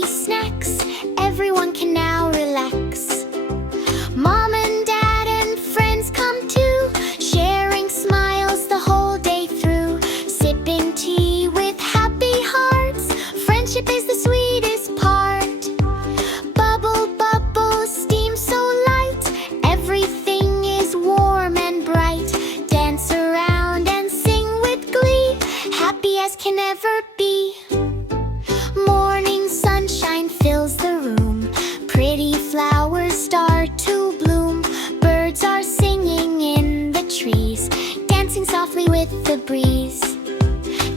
yummy snacks. Everyone can now relax. Mom and Dad and friends come too, sharing smiles the whole day through. Sipping tea with happy hearts. Friendship is the sweetest part. Bubble, bubble, steam so light. Everything is warm and bright. Dance around and sing with glee, happy as can ever be. Morning sunshine fills the room. Pretty flowers start to bloom. Birds are singing in the trees, dancing softly with the breeze.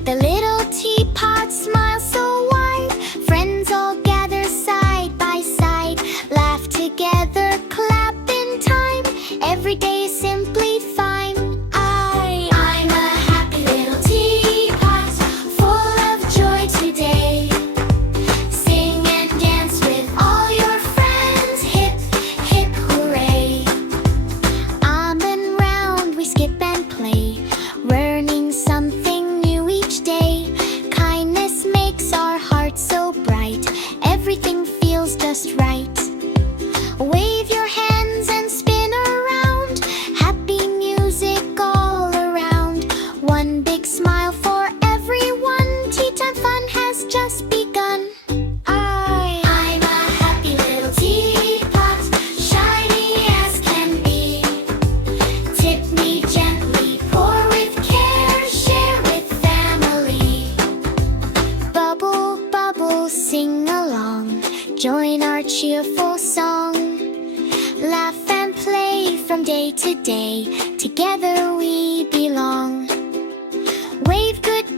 The little teapot smiles so wide. Friends all gather side by side. Laugh together, clap in time. Every day is simply fine. I'm a happy little teapot, full of joy today. Sing and dance with all your friends. Hip, hip, hooray. On and round we skip and play, learning something new each day. Kindness makes our hearts so bright. Everything feels just right. Wave your hands and spin around. Happy music all around. One big smile for everyone. Tea time fun has just begun. I'm a happy little teapot, shiny as can be. Tip me gently, pour with care, share with family. Bubble, bubble, sing along. Join our cheerful song. Laugh and play from day to day. Together we belong. Wave good